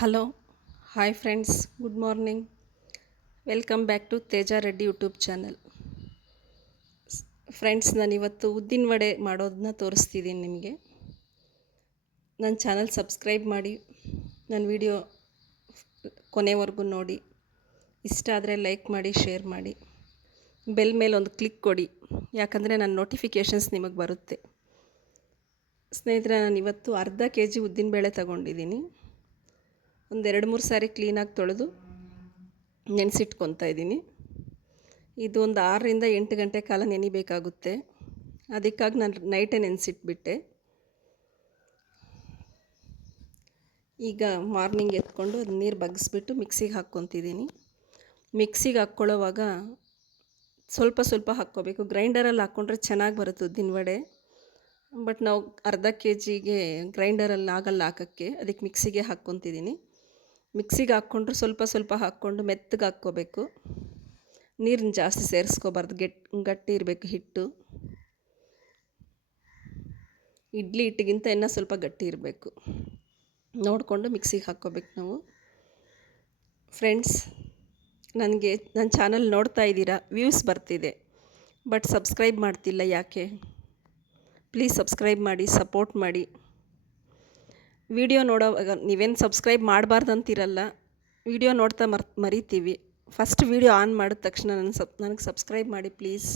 Hello hi friends, good morning. Welcome back to Teja Reddy YouTube channel. Friends, ನಾನಿವತ್ತು ಉದ್ದಿನ ವಡೆ ಮಾಡೋದನ್ನ ತೋರಿಸ್ತಿದ್ದೀನಿ ನಿಮಗೆ. ನನ್ನ ಚಾನಲ್ ಸಬ್ಸ್ಕ್ರೈಬ್ ಮಾಡಿ, ನನ್ನ ವಿಡಿಯೋ ಕೊನೆವರೆಗೂ ನೋಡಿ. ಇಷ್ಟ ಆದರೆ ಲೈಕ್ ಮಾಡಿ, ಶೇರ್ ಮಾಡಿ, ಬೆಲ್ ಮೇಲೆ ಒಂದು ಕ್ಲಿಕ್ ಕೊಡಿ, ಯಾಕಂದರೆ ನನ್ನ ನೋಟಿಫಿಕೇಷನ್ಸ್ ನಿಮಗೆ ಬರುತ್ತೆ. ಸ್ನೇಹಿತರೆ, ನಾನಿವತ್ತು ಅರ್ಧ kg ಉದ್ದಿನಬೇಳೆ ತಗೊಂಡಿದ್ದೀನಿ. ಒಂದು 2-3 ಸಾರಿ ಕ್ಲೀನಾಗಿ ತೊಳೆದು ನೆನೆಸಿಟ್ಕೊತಾ ಇದ್ದೀನಿ. ಇದು ಒಂದು 6ರಿಂದ 8 ಗಂಟೆ ಕಾಲ ನೆನಿಬೇಕಾಗುತ್ತೆ. ಅದಕ್ಕಾಗಿ ನಾನು ನೈಟೇ ನೆನೆಸಿಟ್ಬಿಟ್ಟೆ. ಈಗ ಮಾರ್ನಿಂಗ್ ಎತ್ಕೊಂಡು ಅದು ನೀರು ಬಗ್ಗಿಸ್ಬಿಟ್ಟು ಮಿಕ್ಸಿಗೆ ಹಾಕ್ಕೊತಿದ್ದೀನಿ. ಮಿಕ್ಸಿಗೆ ಹಾಕ್ಕೊಳ್ಳೋವಾಗ ಸ್ವಲ್ಪ ಸ್ವಲ್ಪ ಹಾಕ್ಕೋಬೇಕು. ಗ್ರೈಂಡರಲ್ಲಿ ಹಾಕ್ಕೊಂಡ್ರೆ ಚೆನ್ನಾಗಿ ಬರುತ್ತೆ ಉದ್ದಿನ ವಡೆ. ಬಟ್ ನಾವು ಅರ್ಧ kgಗೆ ಗ್ರೈಂಡರಲ್ಲಿ ಆಗಲ್ಲ ಹಾಕೋಕ್ಕೆ, ಅದಕ್ಕೆ ಮಿಕ್ಸಿಗೆ ಹಾಕ್ಕೊತಿದ್ದೀನಿ. ಮಿಕ್ಸಿಗೆ ಹಾಕ್ಕೊಂಡ್ರೆ ಸ್ವಲ್ಪ ಸ್ವಲ್ಪ ಹಾಕ್ಕೊಂಡು ಮೆತ್ತಗೆ ಹಾಕ್ಕೋಬೇಕು. ನೀರನ್ನ ಜಾಸ್ತಿ ಸೇರಿಸ್ಕೋಬಾರ್ದು, ಗಟ್ಟಿ ಇರಬೇಕು ಹಿಟ್ಟು. ಇಡ್ಲಿ ಹಿಟ್ಟಿಗಿಂತ ಇನ್ನೂ ಸ್ವಲ್ಪ ಗಟ್ಟಿ ಇರಬೇಕು. ನೋಡಿಕೊಂಡು ಮಿಕ್ಸಿಗೆ ಹಾಕ್ಕೋಬೇಕು ನಾವು. ಫ್ರೆಂಡ್ಸ್, ನನಗೆ ನನ್ನ ಚಾನಲ್ ನೋಡ್ತಾ ಇದ್ದೀರಾ, ವ್ಯೂಸ್ ಬರ್ತಿದೆ, ಬಟ್ ಸಬ್ಸ್ಕ್ರೈಬ್ ಮಾಡ್ತಿಲ್ಲ, ಯಾಕೆ? ಪ್ಲೀಸ್ ಸಬ್ಸ್ಕ್ರೈಬ್ ಮಾಡಿ, ಸಪೋರ್ಟ್ ಮಾಡಿ. ವಿಡಿಯೋ ನೋಡೋವಾಗ ನೀವೇನು ಸಬ್ಸ್ಕ್ರೈಬ್ ಮಾಡಬಾರ್ದು ಅಂತಿರಲ್ಲ, ವಿಡಿಯೋ ನೋಡ್ತಾ ಮರಿತೀವಿ. ಫಸ್ಟ್ ವಿಡಿಯೋ ಆನ್ ಮಾಡಿದ ತಕ್ಷಣ ನನಗೆ ಸಬ್ಸ್ಕ್ರೈಬ್ ಮಾಡಿ, ಪ್ಲೀಸ್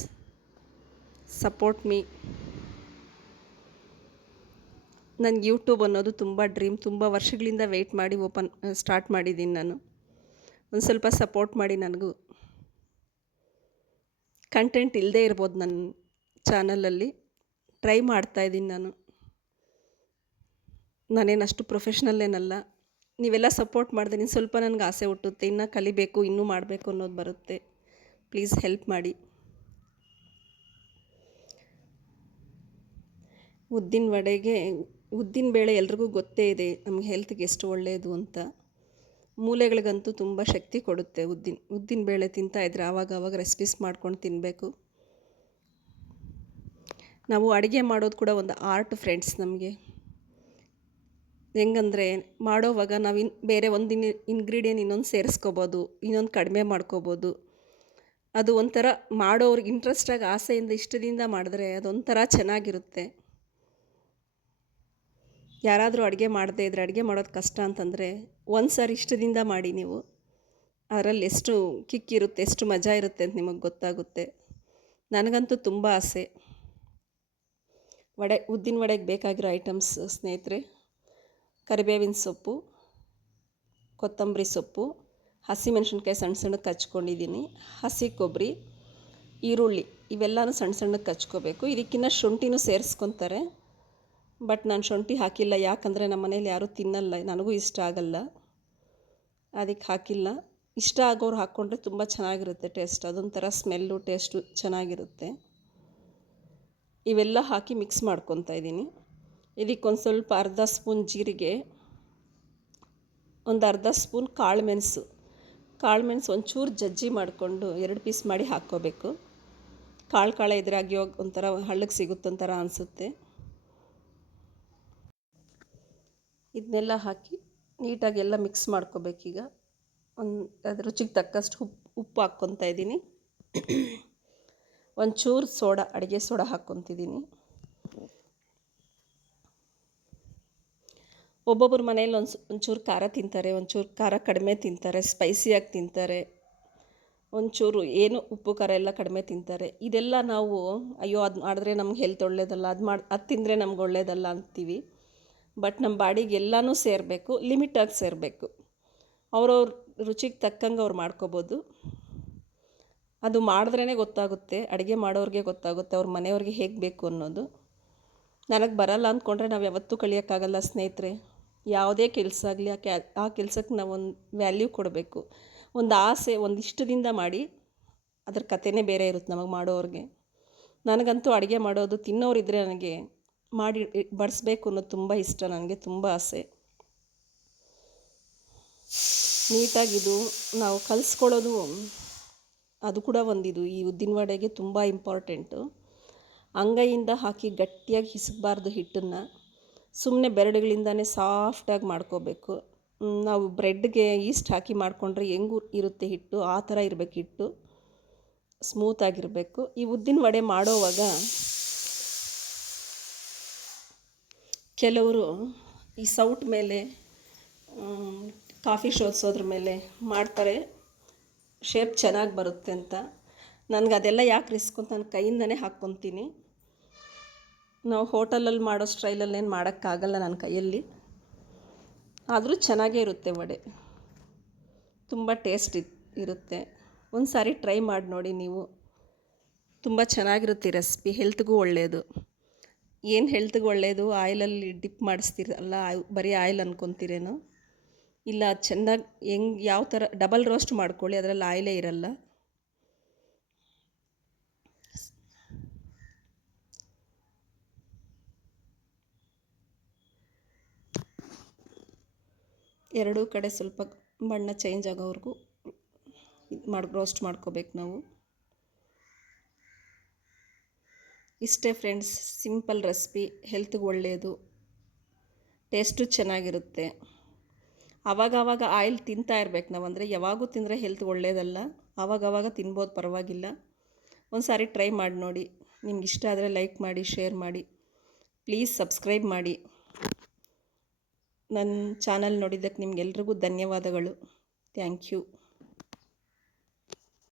ಸಪೋರ್ಟ್ ಮೀ. ನನಗೆ ಯೂಟ್ಯೂಬ್ ಅನ್ನೋದು ತುಂಬ ಡ್ರೀಮ್. ತುಂಬ ವರ್ಷಗಳಿಂದ ವೆಯ್ಟ್ ಮಾಡಿ ಸ್ಟಾರ್ಟ್ ಮಾಡಿದ್ದೀನಿ ನಾನು. ಒಂದು ಸ್ವಲ್ಪ ಸಪೋರ್ಟ್ ಮಾಡಿ. ನನಗೂ ಕಂಟೆಂಟ್ ಇಲ್ಲದೇ ಇರ್ಬೋದು ನನ್ನ ಚಾನಲಲ್ಲಿ, ಟ್ರೈ ಮಾಡ್ತಾಯಿದ್ದೀನಿ ನಾನು. ನಾನೇನಷ್ಟು ಪ್ರೊಫೆಷ್ನಲ್ ಏನಲ್ಲ. ನೀವೆಲ್ಲ ಸಪೋರ್ಟ್ ಮಾಡಿದ್ರೆ ಇನ್ನು ಸ್ವಲ್ಪ ನನಗೆ ಆಸೆ ಹುಟ್ಟುತ್ತೆ, ಇನ್ನೂ ಕಲಿಬೇಕು, ಇನ್ನೂ ಮಾಡಬೇಕು ಅನ್ನೋದು ಬರುತ್ತೆ. ಪ್ಲೀಸ್ ಹೆಲ್ಪ್ ಮಾಡಿ. ಉದ್ದಿನ ವಡೆಗೆ ಉದ್ದಿನಬೇಳೆ ಎಲ್ರಿಗೂ ಗೊತ್ತೇ ಇದೆ, ನಮಗೆ ಹೆಲ್ತ್ಗೆ ಎಷ್ಟು ಒಳ್ಳೆಯದು ಅಂತ. ಮೂಳೆಗಳಿಗಂತೂ ತುಂಬ ಶಕ್ತಿ ಕೊಡುತ್ತೆ ಉದ್ದಿನಬೇಳೆ ತಿಂತಾಯಿದ್ರೆ. ಆವಾಗ ರೆಸಿಪೀಸ್ ಮಾಡ್ಕೊಂಡು ತಿನ್ನಬೇಕು. ನಾವು ಅಡುಗೆ ಮಾಡೋದು ಕೂಡ ಒಂದು ಆರ್ಟ್ ಫ್ರೆಂಡ್ಸ್. ನಮಗೆ ಹೆಂಗಂದರೆ, ಮಾಡೋವಾಗ ನಾವು ಬೇರೆ ಒಂದು ಇಂಗ್ರೀಡಿಯೆಂಟ್ ಇನ್ನೊಂದು ಸೇರಿಸ್ಕೋಬೋದು, ಇನ್ನೊಂದು ಕಡಿಮೆ ಮಾಡ್ಕೋಬೋದು. ಅದು ಒಂಥರ ಮಾಡೋರಿಗೆ ಇಂಟ್ರೆಸ್ಟಾಗಿ, ಆಸೆಯಿಂದ, ಇಷ್ಟದಿಂದ ಮಾಡಿದ್ರೆ ಅದೊಂಥರ ಚೆನ್ನಾಗಿರುತ್ತೆ. ಯಾರಾದರೂ ಅಡುಗೆ ಮಾಡದೇ ಇದ್ದರೆ, ಅಡುಗೆ ಮಾಡೋದು ಕಷ್ಟ ಅಂತಂದರೆ ಒಂದು ಸಾರಿ ಇಷ್ಟದಿಂದ ಮಾಡಿ ನೀವು. ಅದರಲ್ಲಿ ಎಷ್ಟು ಕಿಕ್ಕಿರುತ್ತೆ, ಎಷ್ಟು ಮಜಾ ಇರುತ್ತೆ ಅಂತ ನಿಮಗೆ ಗೊತ್ತಾಗುತ್ತೆ. ನನಗಂತೂ ತುಂಬ ಆಸೆ. ಉದ್ದಿನ ವಡೆಗೆ ಬೇಕಾಗಿರೋ ಐಟಮ್ಸ್ ಸ್ನೇಹಿತರೆ: ಕರಿಬೇವಿನ ಸೊಪ್ಪು, ಕೊತ್ತಂಬರಿ ಸೊಪ್ಪು, ಹಸಿಮೆಣ್ಸಿನ್ಕಾಯಿ ಸಣ್ಣ ಸಣ್ಣಕ್ಕೆ ಹಚ್ಕೊಂಡಿದ್ದೀನಿ, ಹಸಿ ಕೊಬ್ಬರಿ, ಈರುಳ್ಳಿ, ಇವೆಲ್ಲನೂ ಸಣ್ಣ ಸಣ್ಣಕ್ಕೆ ಹಚ್ಕೋಬೇಕು. ಇದಕ್ಕಿಂತ ಶುಂಠಿನೂ ಸೇರಿಸ್ಕೊತಾರೆ, ಬಟ್ ನಾನು ಶುಂಠಿ ಹಾಕಿಲ್ಲ. ಯಾಕಂದರೆ ನಮ್ಮ ಮನೇಲಿ ಯಾರೂ ತಿನ್ನಲ್ಲ, ನನಗೂ ಇಷ್ಟ ಆಗಲ್ಲ, ಅದಕ್ಕೆ ಹಾಕಿಲ್ಲ. ಇಷ್ಟ ಆಗೋರು ಹಾಕ್ಕೊಂಡ್ರೆ ತುಂಬ ಚೆನ್ನಾಗಿರುತ್ತೆ ಟೇಸ್ಟ್. ಅದೊಂಥರ ಸ್ಮೆಲ್ಲು, ಟೇಸ್ಟು ಚೆನ್ನಾಗಿರುತ್ತೆ. ಇವೆಲ್ಲ ಹಾಕಿ ಮಿಕ್ಸ್ ಮಾಡ್ಕೊತಾ ಇದ್ದೀನಿ. ಇದಕ್ಕೊಂದು ಸ್ವಲ್ಪ ಅರ್ಧ ಸ್ಪೂನ್ ಜೀರಿಗೆ, ಒಂದು ಅರ್ಧ ಸ್ಪೂನ್ ಕಾಳುಮೆಣಸು ಒಂಚೂರು ಜಜ್ಜಿ ಮಾಡಿಕೊಂಡು 2 ಪೀಸ್ ಮಾಡಿ ಹಾಕ್ಕೋಬೇಕು. ಕಾಳು ಇದ್ರೆ ಅಗಿಯೋಗಿ ಒಂಥರ ಹಳ್ಳಕ್ಕೆ ಸಿಗುತ್ತೊಂಥರ ಅನಿಸುತ್ತೆ. ಇದನ್ನೆಲ್ಲ ಹಾಕಿ ನೀಟಾಗಿ ಎಲ್ಲ ಮಿಕ್ಸ್ ಮಾಡ್ಕೋಬೇಕೀಗ. ಅದು ರುಚಿಗೆ ತಕ್ಕಷ್ಟು ಉಪ್ಪು ಹಾಕ್ಕೊತಾ ಇದ್ದೀನಿ. ಒಂಚೂರು ಅಡುಗೆ ಸೋಡಾ ಹಾಕ್ಕೊತಿದ್ದೀನಿ. ಒಬ್ಬೊಬ್ಬರು ಮನೇಲಿ ಒಂಚೂರು ಖಾರ ತಿಂತಾರೆ, ಒಂಚೂರು ಖಾರ ಕಡಿಮೆ ತಿಂತಾರೆ, ಸ್ಪೈಸಿಯಾಗಿ ತಿಂತಾರೆ, ಒಂಚೂರು ಏನು ಉಪ್ಪು ಖಾರ ಎಲ್ಲ ಕಡಿಮೆ ತಿಂತಾರೆ. ಇದೆಲ್ಲ ನಾವು ಅಯ್ಯೋ ಅದು ಮಾಡಿದ್ರೆ ನಮ್ಗೆ ಹೆಲ್ತ್ ಒಳ್ಳೇದಲ್ಲ, ಅದು ತಿಂದರೆ ನಮ್ಗೆ ಒಳ್ಳೇದಲ್ಲ ಅಂತೀವಿ. ಬಟ್ ನಮ್ಮ ಬಾಡಿಗೆ ಎಲ್ಲನೂ ಸೇರಬೇಕು, ಲಿಮಿಟಾಗಿ ಸೇರಬೇಕು. ಅವ್ರವ್ರ ರುಚಿಗೆ ತಕ್ಕಂಗೆ ಅವ್ರು ಮಾಡ್ಕೋಬೋದು. ಅದು ಮಾಡಿದ್ರೇ ಗೊತ್ತಾಗುತ್ತೆ, ಅಡುಗೆ ಮಾಡೋರಿಗೆ ಗೊತ್ತಾಗುತ್ತೆ ಅವ್ರ ಮನೆಯವ್ರಿಗೆ ಹೇಗೆ ಬೇಕು ಅನ್ನೋದು. ನನಗೆ ಬರಲ್ಲ ಅಂದ್ಕೊಂಡ್ರೆ ನಾವು ಯಾವತ್ತೂ ಕಲಿಯೋಕ್ಕಾಗಲ್ಲ ಸ್ನೇಹಿತರೆ. ಯಾವುದೇ ಕೆಲಸ ಆಗಲಿ, ಆ ಕೆಲಸಕ್ಕೆ ನಾವು ಒಂದು ವ್ಯಾಲ್ಯೂ ಕೊಡಬೇಕು. ಒಂದು ಆಸೆ, ಒಂದು ಇಷ್ಟದಿಂದ ಮಾಡಿ, ಅದ್ರ ಕಥೆನೇ ಬೇರೆ ಇರುತ್ತೆ ನಮಗೆ ಮಾಡೋರಿಗೆ. ನನಗಂತೂ ಅಡುಗೆ ಮಾಡೋದು, ತಿನ್ನೋರಿದ್ದರೆ ನನಗೆ ಮಾಡಿ ಬಡಿಸ್ಬೇಕು ಅನ್ನೋದು ತುಂಬ ಇಷ್ಟ, ನನಗೆ ತುಂಬ ಆಸೆ. ನೀಟಾಗಿದು ನಾವು ಕಲಿಸ್ಕೊಳ್ಳೋದು, ಅದು ಕೂಡ ಒಂದಿದು ಈ ಉದ್ದಿನ ವಡೆಗೆ ತುಂಬ ಇಂಪಾರ್ಟೆಂಟು. ಅಂಗೈಯಿಂದ ಹಾಕಿ ಗಟ್ಟಿಯಾಗಿ ಹಿಸಕಬಾರ್ದು ಹಿಟ್ಟನ್ನು, ಸುಮ್ಮನೆ ಬೆರಳುಗಳಿಂದನೇ ಸಾಫ್ಟಾಗಿ ಮಾಡ್ಕೋಬೇಕು. ನಾವು ಬ್ರೆಡ್ಗೆ ಈಸ್ಟ್ ಹಾಕಿ ಮಾಡಿಕೊಂಡ್ರೆ ಹೆಂಗೆ ಇರುತ್ತೆ ಹಿಟ್ಟು ಆ ಥರ ಇರಬೇಕು ಹಿಟ್ಟು, ಸ್ಮೂತಾಗಿರಬೇಕು. ಈ ಉದ್ದಿನ ವಡೆ ಮಾಡೋವಾಗ ಕೆಲವರು ಈ ಸೌಟ್ ಮೇಲೆ ಕಾಫಿ ಶೋಧಿಸೋದ್ರ ಮೇಲೆ ಮಾಡ್ತಾರೆ, ಶೇಪ್ ಚೆನ್ನಾಗಿ ಬರುತ್ತೆ ಅಂತ. ನನಗೆ ಅದೆಲ್ಲ ಯಾಕೆ ರಿಸ್ಕ್ ಅಂತ ನಾನು ಕೈಯಿಂದನೇ ಹಾಕ್ಕೊತೀನಿ. ನಾವು ಹೋಟೆಲಲ್ಲಿ ಮಾಡೋ ಸ್ಟೈಲಲ್ಲೇನು ಮಾಡೋಕ್ಕಾಗಲ್ಲ ನನ್ನ ಕೈಯಲ್ಲಿ, ಆದರೂ ಚೆನ್ನಾಗೇ ಇರುತ್ತೆ ವಡೆ, ತುಂಬ ಟೇಸ್ಟ್ ಇರುತ್ತೆ. ಒಂದು ಸಾರಿ ಟ್ರೈ ಮಾಡಿ ನೋಡಿ ನೀವು, ತುಂಬ ಚೆನ್ನಾಗಿರುತ್ತೆ ರೆಸಿಪಿ, ಹೆಲ್ತ್ಗೂ ಒಳ್ಳೆಯದು. ಏನು ಹೆಲ್ತ್ಗೆ ಒಳ್ಳೆಯದು, ಆಯಿಲಲ್ಲಿ ಡಿಪ್ ಮಾಡಿಸ್ತೀರಲ್ಲ, ಬರೀ ಆಯಿಲ್ ಅಂದ್ಕೊತೀರೇನೋ, ಇಲ್ಲ ಚೆನ್ನಾಗಿ ಹೆಂಗೆ ಯಾವ ಥರ ಡಬಲ್ ರೋಸ್ಟ್ ಮಾಡ್ಕೊಳ್ಳಿ, ಅದರಲ್ಲಿ ಆಯಿಲೇ ಇರಲ್ಲ. ಎರಡೂ ಕಡೆ ಸ್ವಲ್ಪ ಬಣ್ಣ ಚೇಂಜ್ ಆಗೋವರೆಗೂ ರೋಸ್ಟ್ ಮಾಡ್ಕೋಬೇಕು ನಾವು. ಇಷ್ಟೇ ಫ್ರೆಂಡ್ಸ್, ಸಿಂಪಲ್ ರೆಸಿಪಿ, ಹೆಲ್ತ್ಗೆ ಒಳ್ಳೆಯದು, ಟೇಸ್ಟು ಚೆನ್ನಾಗಿರುತ್ತೆ. ಆವಾಗವಾಗ ಆಯಿಲ್ ತಿಂತಾ ಇರ್ಬೇಕು ನಾವು, ಅಂದರೆ ಯಾವಾಗೂ ತಿಂದರೆ ಹೆಲ್ತ್ಗೆ ಒಳ್ಳೆಯದಲ್ಲ, ಆವಾಗವಾಗ ತಿನ್ಬೋದು, ಪರವಾಗಿಲ್ಲ. ಒಂದು ಸಾರಿ ಟ್ರೈ ಮಾಡಿ ನೋಡಿ. ನಿಮ್ಗೆ ಇಷ್ಟ ಆದರೆ ಲೈಕ್ ಮಾಡಿ, ಶೇರ್ ಮಾಡಿ, ಪ್ಲೀಸ್ ಸಬ್ಸ್ಕ್ರೈಬ್ ಮಾಡಿ. ನನ್ನ ಚಾನಲ್ ನೋಡಿದ್ದಕ್ಕೆ ನಿಮಗೆಲ್ರಿಗೂ ಧನ್ಯವಾದಗಳು. Thank you.